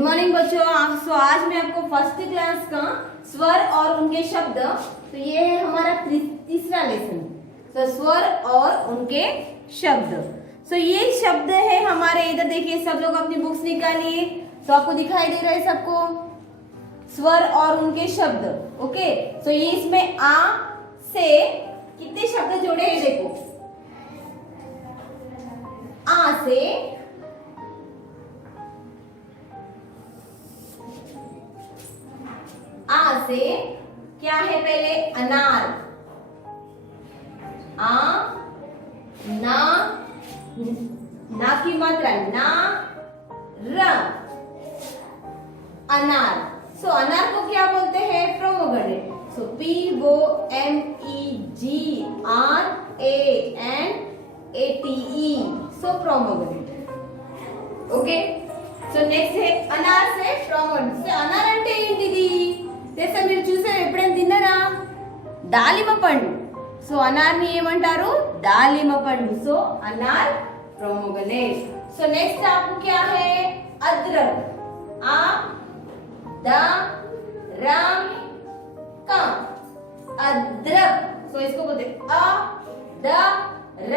Good morning बच्चों। आज मैं आपको फर्स्ट क्लास का स्वर और उनके शब्द, तो ये है हमारा तीसरा लेसन। तो स्वर और उनके शब्द, तो ये शब्द है हमारे, इधर देखिए सब लोग अपनी बुक्स निकालिए। तो आपको दिखाई दे रहा है सबको स्वर और उनके शब्द। ओके, तो ये इसमें आ से कितने शब्द जोड़े हैं देखो। आ से क्या है पहले अनार, ना की मात्रा ना र अनार। सो अनार को क्या बोलते हैं? प्रोमोग्रेनेट। सो POMEGRANATE। सो प्रोमोग्रेनेट। ओके, सो नेक्स्ट है अनार से प्रोमोग्रेनेट। सो अनार అంటే ఏంటిది? తెలుసా? మీరు చూసారా ఎప్పుడైనా తిన్నారా? దాలిమ పండు। సో అనార్ని ఏమంటారు? దాలిమ పండు। సో अनार प्रोमोग्रेनेट। सो नेक्स्ट आपको क्या है? अदरक। आ द र क अदरक। सो इसको बोलते अ द र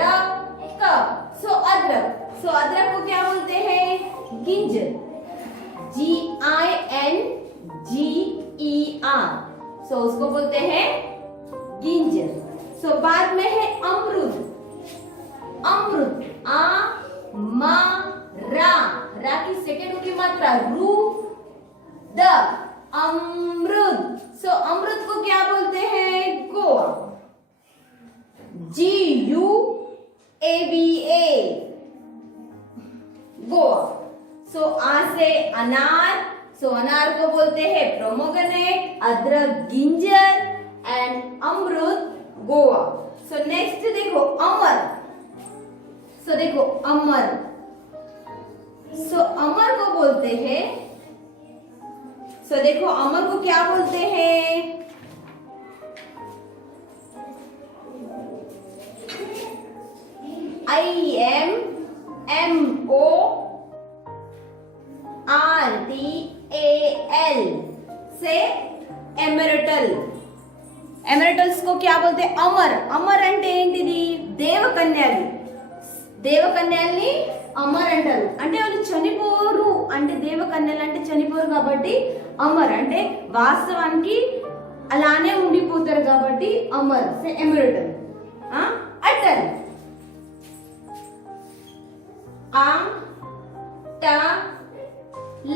क। सो अदरक। सो अदरक को क्या बोलते हैं? गिंजर। GINGER। सो उसको बोलते हैं गिंजर। सो बाद में है अमरूद। अमरूद आ म रा की सेकेंड की मात्रा रू द अमरूद। सो अमरूद को क्या बोलते हैं? गोवा। GUAVA गोवा। सो आ से अनार। सो अनार को बोलते हैं प्रोमोग्रेनेट, अदरक गिंजर एंड अमरूद गोवा। सो नेक्स्ट देखो अमर। सो देखो अमर। सो अमर को बोलते हैं, सो देखो अमर को क्या बोलते हैं? IMMORTAL से एमेरिटल। एमेरिटल्स को क्या बोलते हैं? अमर। अमर అంటే ఏంటిది? దేవకన్యలు। దేవకన్యల్ని అమర్ అంటారు। అంటే వాళ్ళు చనిపోరు, అంటే దేవకన్యలు అంటే చనిపోరు కాబట్టి అమర్ అంటే వాస్తవానికి అలానే ఉండిపోతారు కాబట్టి అమర్ से एमेरिटल। अटल।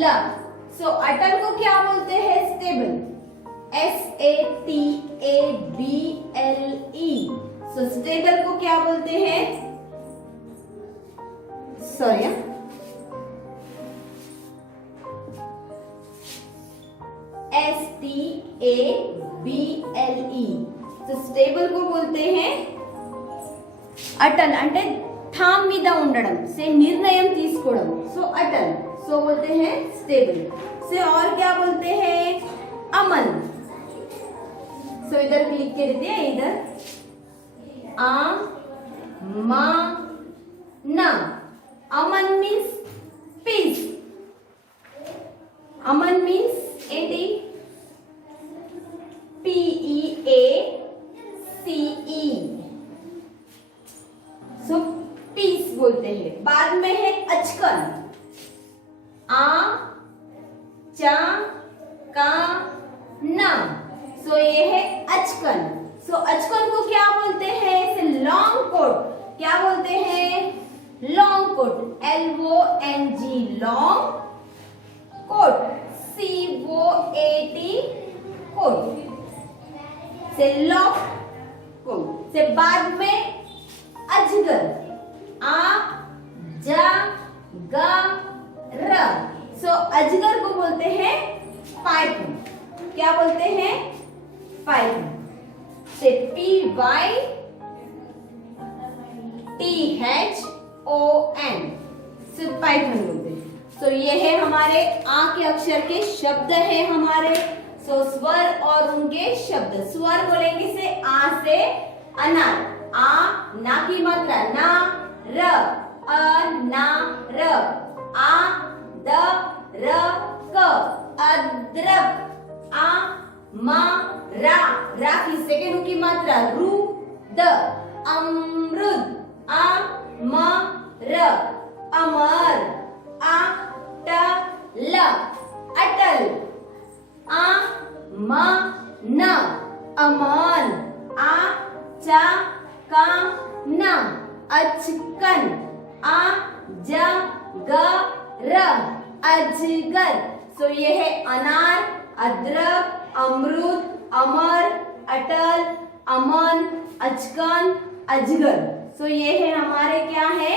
ल। सो अटल को क्या बोलते हैं? स्टेबल। STABLE। सो स्टेबल को क्या बोलते हैं? Sorry, STABLE। तो स्टेबल को बोलते हैं अटल। అంటే థామ్ మీద ఉండడం, से निर्णय తీసుకోవడం। सो अटल। सो बोलते हैं स्टेबल। से और क्या बोलते हैं? अमन। सो इधर क्लिक कर दिया, इधर आ म न। अमन मीन्स पीस। अमन मीन्स ఏంటి? PEACE। सो पीस बोलते हैं। बाद में है अचकन। आ चा का न। सो ये है अचकन। सो अचकन को क्या बोलते हैं? Long coat. क्या बोलते हैं? Long coat. LONG long coat. COAT coat से लॉन्ग कोट। से बाद में अजगर। आ जा गा र। सो अजगर को बोलते हैं पाइथन। क्या बोलते हैं? पाइथन। से PYTHON। सो पाइथन बोलते हैं। सो ये है हमारे आ के अक्षर के शब्द है हमारे। सो स्वर और उनके शब्द। स्वर बोलेंगे से आ से अनार। आ ना की मात्रा ना, र अनार। आ द र क अदरक आ मा रा की सेकंड की मात्रा रु द अमृत आ म र अमर आ ट ल अटल आ म न अमन आ च क न अचकन आ ज ग र अजगर। सो ये है अनार, अदरक, अमरूद, अमर, अटल, अमन, अचकन, अजगर। सो ये है हमारे क्या है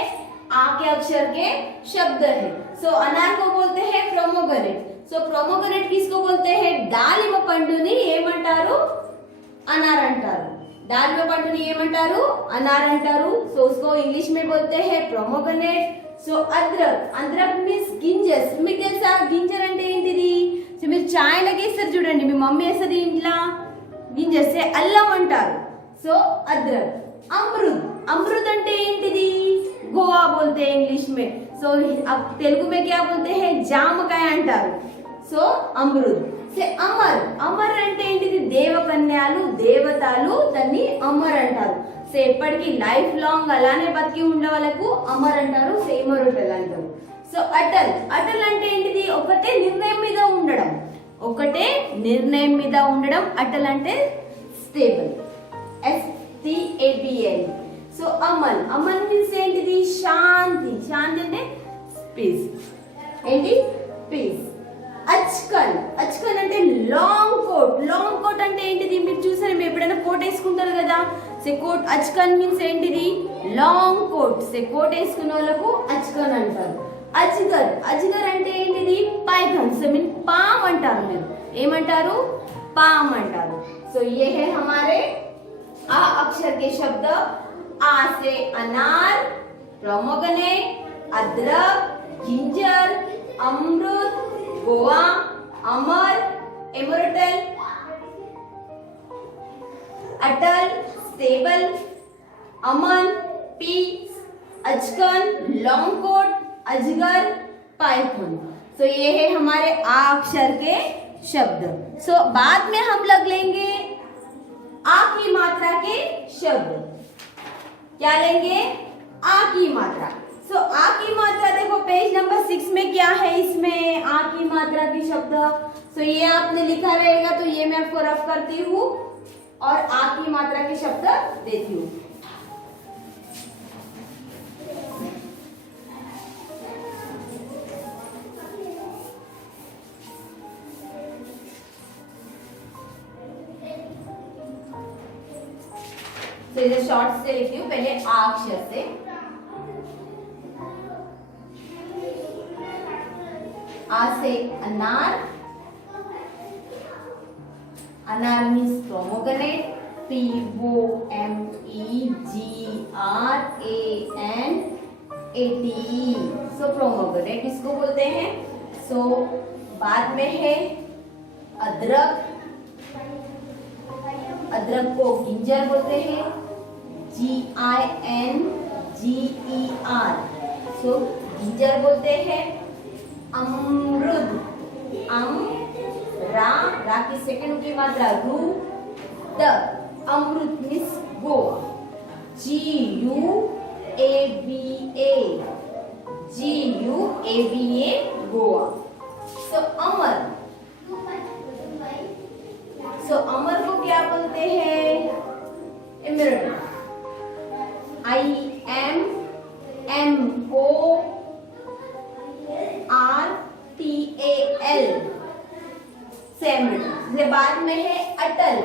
आ के अक्षर के शब्द है। सो अनार को बोलते हैं प्रोमोग्रेनेट। सो प्रोमोग्रेनेट किसको बोलते हैं? दालिम पंडुनी ఏమంటారు? अनार अंटारू। दालिम पंडुनी ఏమంటారు? अनार अंटारू। सो उसको इंग्लिश में बोलते हैं pomegranate. So adrak means gingers. మీకు తెలుసా గింజర్ అంటే ఏంటిది? సో మీరు చాయ్లకి వేస్తారు చూడండి, మీ మమ్మీ వేస్తుంది ఇంట్లో గింజర్స్ అల్లం అంటారు। సో అద్రక్। अमरूद అంటే ఏంటిది? गोवा बोलते हैं इंग्लिश में। सो अब तेलुगु में क्या बोलते हैं? जामकाय अंटारू। సో అమృద్। से అమర్ అంటే ఏంటిది? దేవకన్యాలు, దేవతలు దాన్ని అమర్ అంటారు। సో ఎప్పటికీ లైఫ్ లాంగ్ అలానే బతికి ఉండే వాళ్ళకు అమర్ అంటారు, సేమరొటల్ అంటారు। సో అటల్ అంటే ఏంటిది? ఒకటే నిర్ణయం మీద ఉండడం, అటల్ అంటే stable, STABL। So Aman means ఏంటిది? శాంతి అంటే పీస్, ఏంటి? పీస్। అచ్కన్ అంటే లాంగ్ కోట్ అంటే ఏంటిది? మీరు చూసారు, మీరు ఎప్పుడైనా కోట్ వేసుకుంటారు కదా, సే కోట్ అచ్కన్ మీన్స్ ఏంటిది? Long coat. సే కోట్ వేసుకున్న వాళ్ళకు అచ్కన్ అంటారు। అజగర్ అంటే ఏంటిది? పైథాన్। సో మీన్ పామ్ అంటారు, మీరు ఏమంటారు? పామ్ అంటారు। సో ये है हमारे आ अक्षर के शब्द। आ से अनार, प्रोमोग्रेनेट, अदरक, जिंजर, अमरूद, गोवा, अमर, इमोर्टल, अटल, स्टेबल, अमन, पीस, अजकन, लॉन्ग कोट, अजगर, पाइथन। सो ये है हमारे आ अक्षर के शब्द। सो बाद में हम लग लेंगे आ की मात्रा के शब्द। क्या लेंगे? आ की मात्रा। सो आ की मात्रा देखो पेज नंबर 6 में क्या है, इसमें आ की मात्रा के शब्द। सो ये आपने लिखा रहेगा, तो ये मैं आपको रफ करती हूँ और आ की मात्रा के शब्द देती हूँ। तो इसे शॉर्ट से लिखती हूँ, पहले आ अक्षर से। आ से अनार मीन्स प्रोमोग्रेनेट, POMEGRANATE। सो प्रोमोग्रेनेट इसको बोलते हैं। सो बाद में है अदरक को गिंजर बोलते हैं, GINGER। सो गिंजर बोलते हैं। अमरूद, रा की सेकंड की मात्रा रू the amrit means guava, GUABA guava. So अमर को क्या बोलते हैं? Emerald, IMMORTAL। से बाद में है अटल,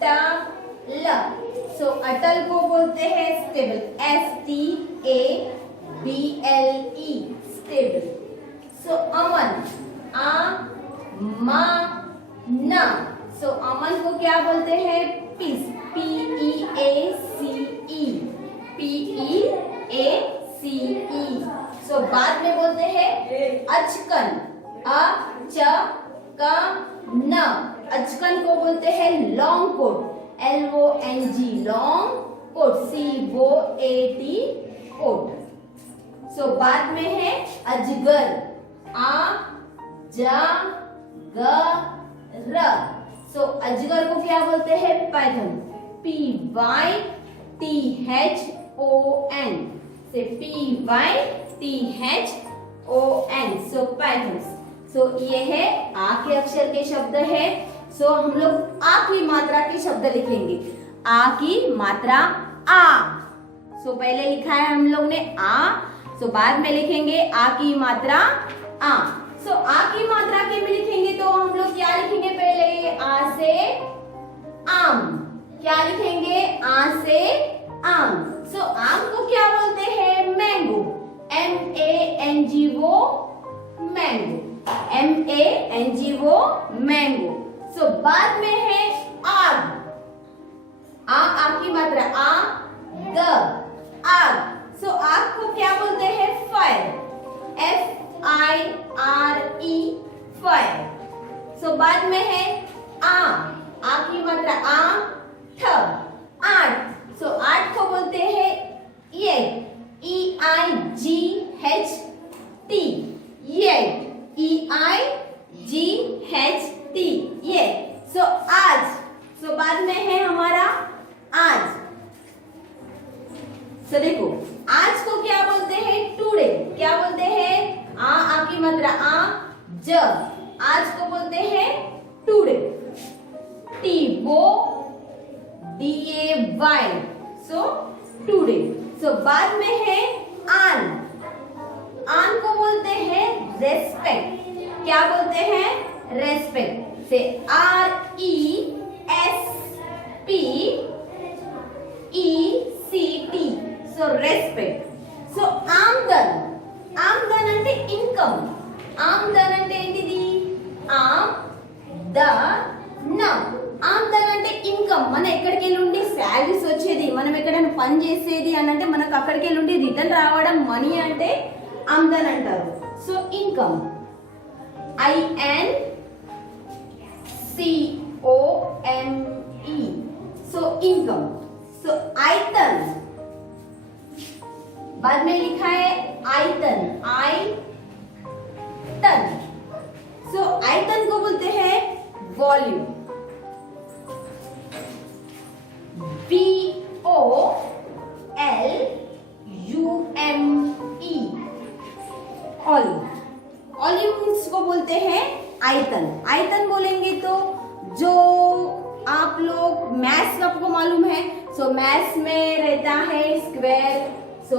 ATL। सो अटल को बोलते हैं स्टेबल, STABLE स्टेबल। सो अमन, AMAN। सो अमन को क्या बोलते हैं? Piece, PEACE। सो बाद में बोलते हैं अचकन, अचकन। अचकन को बोलते हैं long coat, LONG long coat, COAT coat. So बाद में है अजगर, आ जा ग र। सो अजगर को क्या बोलते हैं? पाइथन। PYTHON से PYTHON। So python. सो ये है आ के अक्षर के शब्द है। सो हम लोग आ की मात्रा के शब्द लिखेंगे। आ की मात्रा आ। सो पहले लिखा है हम लोग ने आ। सो बाद में लिखेंगे आ की मात्रा आ। सो आ की मात्रा के में लिखेंगे तो हम लोग क्या लिखेंगे? पहले आ से आम। क्या लिखेंगे? आ से आम। सो आम को क्या बोलते हैं? Mango. MANGO mango. MANGO mango. So बाद में है आग। आ की मात्रा आ ग आग। सो आग को क्या बोलते हैं? फायर। FIRE fire. सो बाद में है आ की मात्रा आ ठ आठ। सो आठ को बोलते हैं ये EIGHT ये EIGHT ये। सो आज। सो बाद में है हमारा आज। सो देखो आज को क्या बोलते हैं? टुडे। क्या बोलते हैं? आ की मात्रा आ ज। आज को बोलते हैं today. TODAY। So today. So बाद में है आन। आन को बोलते हैं रेस्पेक्ट। क्या बोलते हैं? रेस्पेक्ट से RESPECT। सो रेस्पेक्ट। సో ఆమ్దన్. ఆమ్దన్ అంటే ఇన్కమ్. ఆమ్దన్ అంటే ఏంటిది? ఆమ్దనం. ఆమ్దన్ అంటే ఇన్కమ్. మన ఎక్కడికి వెళ్ళి ఉండి శాలరీస్ వచ్చేది, మనం ఎక్కడైనా పని చేసేది అని అంటే మనకు అక్కడికి వెళ్ళి ఉండి రిటర్న్ రావడం మనీ అంటే ఆమ్దన్ అంటారు. So income INCOME. So income. So आयतन बाद में लिखा है आयतन। आयतन। सो आयतन को बोलते हैं वॉल्यूम। VOLUME। वॉल्यूम्स को बोलते हैं आयतन। आयतन बोलेंगे तो जो आप लोग मैथ्स आपको मालूम है। सो मैथ्स में रहता है स्क्वायर। सो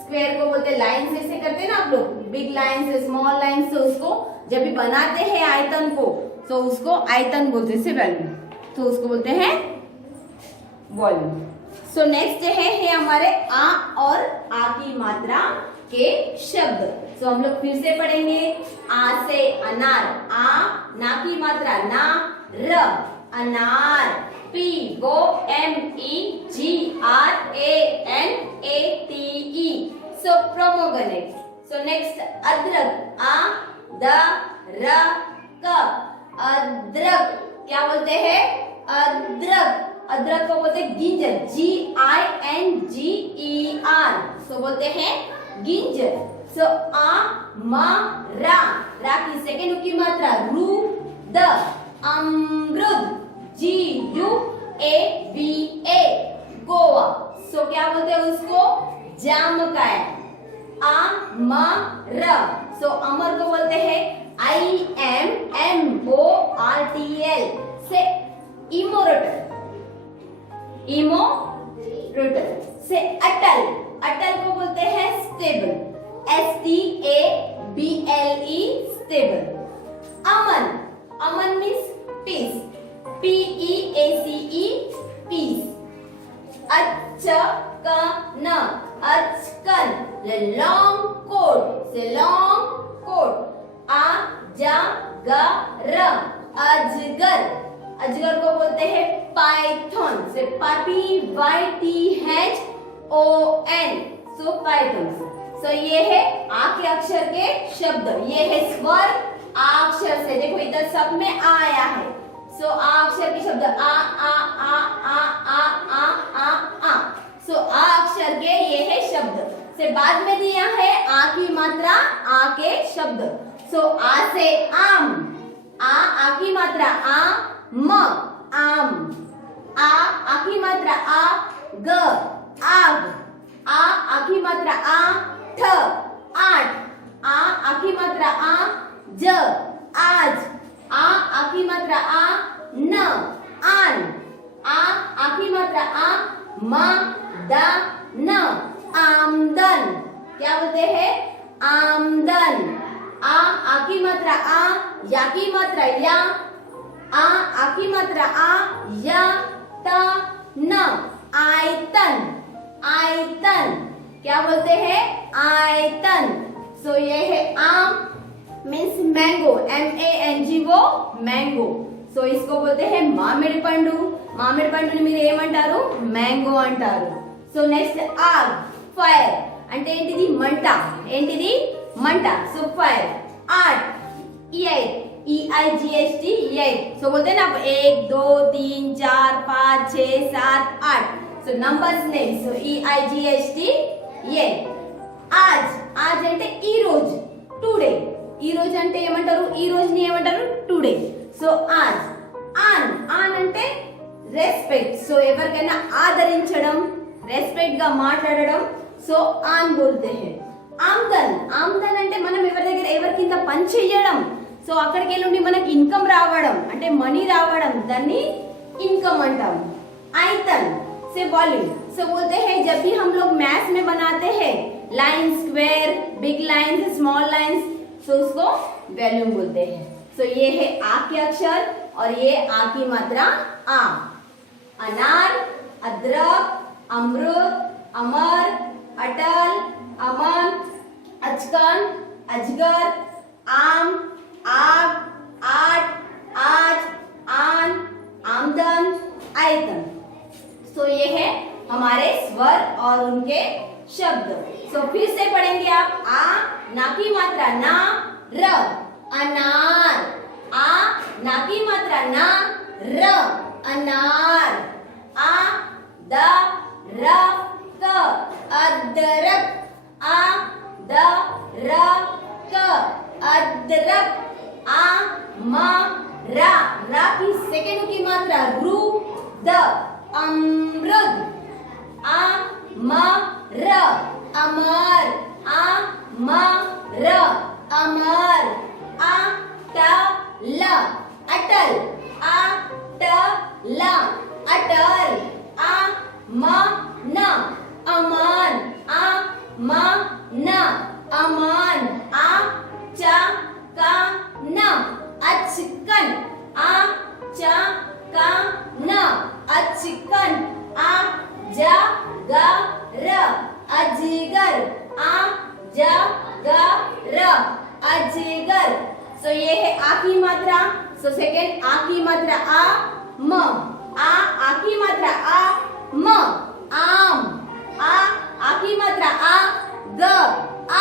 स्क्वायर को बोलते हैं लाइन से ऐसे करते हैं ना आप लोग, बिग लाइन से स्मॉल लाइन से। उसको जब भी बनाते हैं आयतन को तो उसको आयतन बोलते हैं, वैल्यू। तो उसको बोलते हैं वॉल्यूम। सो नेक्स्ट है हमारे आ और आ की मात्रा के शब्द। सो हम लोग फिर से पढ़ेंगे। आ से अनार। आ ना की मात्रा ना र अनार। POMEGRANATE। सो प्रोमोग्रेनेट। सो नेक्स्ट अदरक। ADRK अदरक। क्या बोलते हैं? अदरक। अदरक को बोलते हैं गिंजर। GINGER। सो बोलते हैं गिंजर। सो रा रा की सेकेंड की मात्रा रू द अमरुद। GUAVA गोवा। सो क्या बोलते हैं उसको? जामकाय। अमर। सो अमर को बोलते हैं IMMORTL से इमोरटल। इमोरटल से अटल। अटल को बोलते हैं स्टेबल। STABLE stable. अमन। Aman means peace. PEACE peace. अचकन। अचकन लॉन्ग कोट से लॉन्ग कोट। अजगर। अजगर। अजगर को बोलते हैं पाइथन से PYTHON। So python. सो ये है आ के अक्षर के शब्द। ये है स्वर आ अक्षर से। देखो इधर सब में आ आया है। सो आ अक्षर के शब्द आ आ आ आ आ आ आ आ। सो आ अक्षर के ये है शब्द। से से बाद में दिया है आ की मात्रा, आ के शब्द। सो आ से आम, आ की मात्रा आ, म आम। आ की मात्रा आ, ग आग। आ की मात्रा आ, ठ आठ। आ की मात्रा आ, ज आज। आ की मात्रा आ, न आन। आ की मात्रा आ, म द न आमदन। क्या बोलते हैं? आमदन। आ की मात्रा आ, या की मात्रा या। आ की मात्रा आ, या त न आयतन। आयतन। क्या बोलते हैं? आयतन। सो ये है आम means mango, MANGO mango. So इसको बोलते हैं మామిడి పండు. మామిడి పండుని మీరు ఏమంటారు? మ్యాంగో అంటారు. సో నెక్స్ట్ ఆగ్, ఫైర్ అంటే ఏంటిది? మంట. ఏంటిది? మంట. So fire. आठ, EIGHT एट. सो बोलते हैं ना 1 2 3 4 5 6 7 8. सो नंबर्स नेम. सो EIGHT एट. आज, आज అంటే ఈ రోజు, టుడే. ఈ రోజు అంటే ఏమంటారు? ఈ రోజుని ఏమంటారు? టుడే. సో आज. ఆన్, ఆన్ అంటే రెస్పెక్ట్. సో ఎవరికైనా ఆదరించడం, రెస్పెక్ట్ గా మాట్లాడడం. సో ఆన్ बोलते हैं. ఆమ్దన్, ఆమ్దన్ అంటే మనం ఎవరి దగ్గర ఎవరి కింద పని చేయడం. సో అక్కడికి వెళ్ళి మనకి ఇన్కమ్ రావడం అంటే మనీ రావడం, దాన్ని इनकम अंटाम. आयतन से वॉल्यूम. सो बोलते हैं जब भी हम लोग मैथ्स में बनाते हैं line, square, big lines, small lines, so उसको वॉल्यूम बोलते हैं. सो ये है आ के अक्षर और ये आ की मात्रा आ. अनार, अदरक, अमरूद, अमर, अटल, अमन, अचकन, अजगर, आम, आग, आठ, आज, आन, आमदन, आयतन. सो ये है हमारे स्वर और उनके शब्द. सो फिर से पढ़ेंगे आप. आ ना की मात्रा ना, र अनार. आ ना की मात्रा ना, र अनार. आ द र क अदरक. आ द र क अदरक. आ म रा, रा की सेकेंड की मात्रा रू, द अमृत. आ म र अमर. आ म र अमर. आ ट ल अटल. आ ट ल अटल. आ म न अमन. आ म न अमन. आ च क न अचकन. आ च क न अचकन. आ ज ग र अजगर. आ ज ग र अजगर. सो ये है आ की मात्रा. सो सेकेंड आ की मात्रा आ, म. आ की मात्रा आ, म आम. आ की मात्रा आ, ग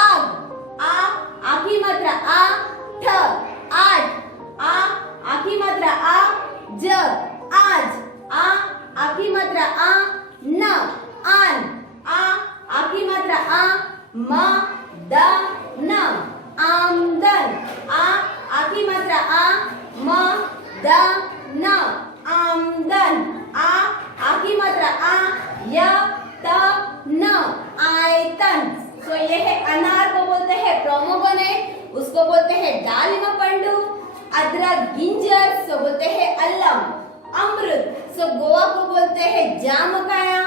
आग. आ की मात्रा आ, ठ आठ. आ की मात्रा आ, ज आज. आ की मात्रा आ, न आन. आ की मात्रा आ, म द न आमदन. आ की मात्रा आ, म द न आमदन. आ की मात्रा आ, य त न आयतन. सो ये है अनार को बोलते हैं प्रोमोग्रेनेट, उसको बोलते हैं दालिम पंडु. अदरक गिंजर सो बोलते हैं अल्लम. अमृत सो गोवा को बोलते हैं जामकाया.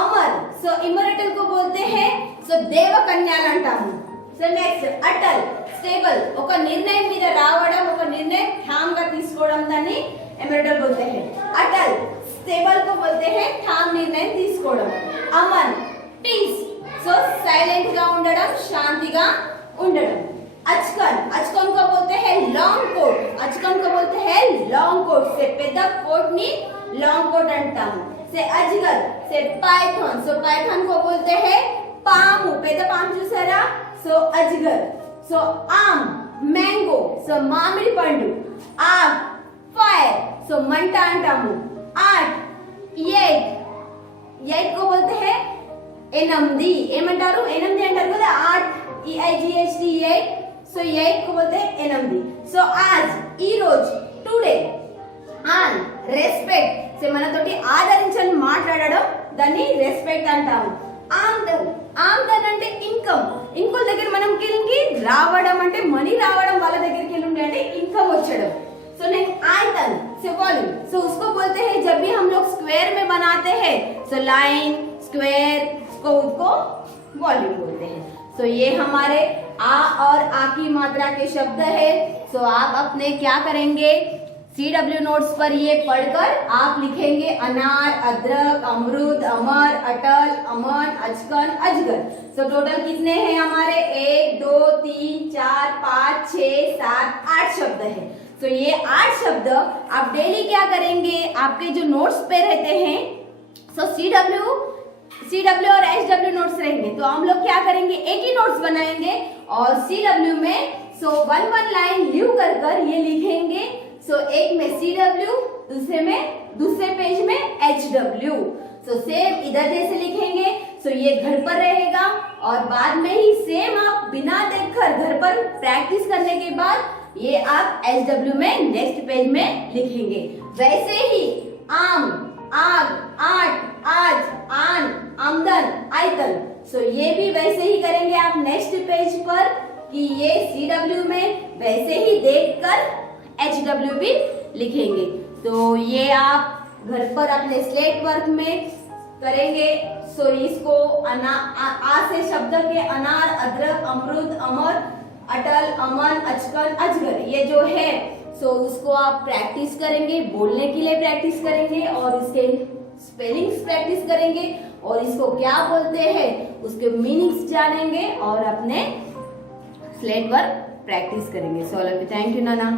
अमर सो इमरटल को बोलते हैं सो देवकन्याल अंटाము. సో నెక్స్ట్ అటల్ స్టేబుల్, ఒక నిర్ణయం మీద రావడం, ఒక నిర్ణయం ठाम గా తీసుకోవడం, దాన్ని ఎమరటల్ बोलते हैं. अटल स्टेबल को बोलते हैं ठाम निर्णయం తీసుకోవడం. అమన్ పీస్ సో సైలెంట్ గా ఉండడం, శాంతిగా ఉండడం. अचकन, अचकन को बोलते हैं लॉन्ग कोट. अचकन को बोलते हैं लॉन्ग कोट. से పెద్ద కోట్ ని लॉन्ग कोट అంటాము. से अजगर से पाइथन. सो पाइथन को बोलते हैं పాము, పెద్ద పాము చూసారా? సో అజగర్. సో ఆమ్ మ్యాంగో సో మామిడి పండు. ఆగ్ ఫైర్ సో మంట అంటాము. आठ, एट, एट को बोलते हैं एनमदी ఏమంటారు ఎనిమిది అంటారు కదా 8 EIGHT 8 సో 8 కు बोलते हैं एनमदी సో आज ఈ రోజు టుడే ఆన్ రెస్పెక్ట్ సో మనతోటి ఆదరించని మాట్లాడడం దాన్ని రెస్పెక్ట్ అంటాము ఆమ్దన్ ఆమ్దన్ అంటే ఇన్కమ్ ఇంకోల దగ్గర మనం కింకి రావడం అంటే మనీ రావడం వాళ్ళ దగ్గరికి వెళ్ళి ఉండే అంటే ఇన్కమ్ వచ్చడం सो नेक्स्ट आयतन से वॉल्यूम सो उसको बोलते हैं जब भी हम लोग स्क्वायर में बनाते हैं सो लाइन स्क्वायर उसको वॉल्यूम बोलते हैं सो ये हमारे आ और आ की मात्रा के शब्द है सो आप अपने क्या करेंगे CW नोट्स पर ये पढ़कर आप लिखेंगे अनार अदरक अमरूद अमर अटल अमन अचकन अजगर सो टोटल कितने हैं हमारे 1 2 3 4 5 6 7 8 शब्द है तो ये 8 शब्द आप डेली क्या करेंगे आपके जो नोट्स पे रहते हैं सो CW और HW नोट्स रहेंगे तो हम लोग क्या करेंगे एक ही नोट्स बनाएंगे और CW में सो वन लाइन लीव कर ये लिखेंगे सो एक में CW दूसरे पेज में HW सो सेम इधर जैसे लिखेंगे सो ये घर पर रहेगा और बाद में ही सेम आप बिना देखकर घर पर प्रैक्टिस करने के बाद ये आप HW में नेक्स्ट पेज में लिखेंगे वैसे ही आम आग आट आज आन आमदन आयतन सो ये भी वैसे ही करेंगे आप नेक्स्ट पेज पर कि ये CW में वैसे ही देखकर HW भी लिखेंगे तो ये आप घर पर अपने स्लेट वर्क में करेंगे सो इसको आ से शब्द के अनार अदरक अमरूद अमर अटल अमन अचकन अजगर ये जो है सो उसको आप प्रैक्टिस करेंगे बोलने के लिए प्रैक्टिस करेंगे और इसके स्पेलिंग्स प्रैक्टिस करेंगे और इसको क्या बोलते हैं उसके मीनिंग्स जानेंगे और अपने स्लेट पर प्रैक्टिस करेंगे सो थैंक यू नाना।